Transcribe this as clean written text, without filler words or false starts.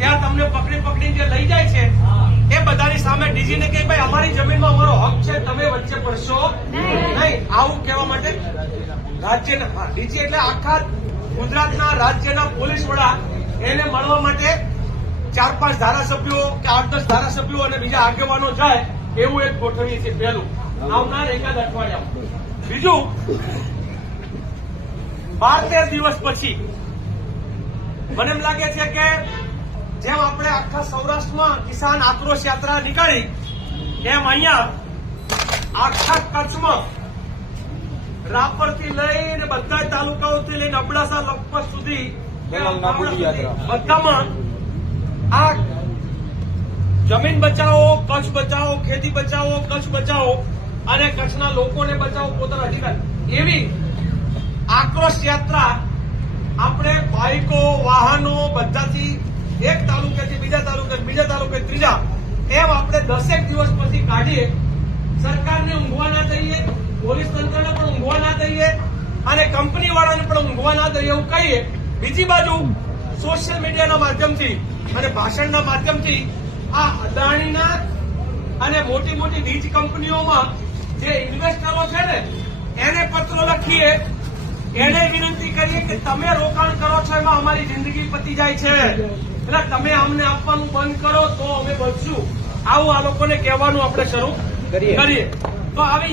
ત્યાં તમને પકડી જે લઈ જાય છે એ બધાની સામે ડીજીને કહે ભાઈ અમારી જમીનમાં અમારો હક છે, તમે વચ્ચે પડશો નહીં. આવું કહેવા માટે રાજ્યના ડીજી એટલે આખા ગુજરાતના રાજ્યના પોલીસ વડા એને મળવા માટે 4-5 ધારાસભ્યો કે 8-10 ધારાસભ્યો અને બીજા આગેવાનો જાય એવું એક ગોઠવીએ છીએ. પહેલું આવનાર એકાદ અઠવાડિયામાં. બીજું 12-13 દિવસ પછી મને એમ લાગે છે કે જેમ આપણે આખા સૌરાષ્ટ્રમાં કિસાન આક્રોશ યાત્રા નીકાળી એમ અહીંયા આખા કચ્છમાં રાપરથી લઈને બધા તાલુકાઓથી લઈને અબડાસા લખપત સુધી બધામાં આ જમીન બચાવો, કચ્છ બચાવો, ખેતી બચાવો, કચ્છ બચાવો અને કચ્છના લોકોને બચાવો, પોતાના અધિકાર, એવી આક્રોશ યાત્રા આપણે બાઇકો, વાહનો બધાથી એક તાલુકેથી બીજા તાલુકે ત્રીજા એમ આપણે 10 દિવસ પછી કાઢીએ. સરકારને ઊંઘવા ના દઈએ, પોલીસ તંત્રને પણ ઊંઘવા ના દઈએ અને કંપની વાળાને પણ ઊંઘવા ના દઈએ એવું કહીએ. બીજી બાજુ સોશિયલ મીડિયાના માધ્યમથી અને ભાષણના માધ્યમથી આ અદાણીના અને મોટી મોટી વીજ કંપનીઓમાં જે ઇન્વેસ્ટરો છે ને એને પત્રો લખીએ, એને વિનંતી કરીએ કે તમે રોકાણ કરો છો એમાં અમારી જિંદગી પતી જાય છે, એટલે તમે અમને આપવાનું બંધ કરો તો અમે બચશું. આવું આ લોકોને કહેવાનું આપણે શરૂ કરીએ. તો આવી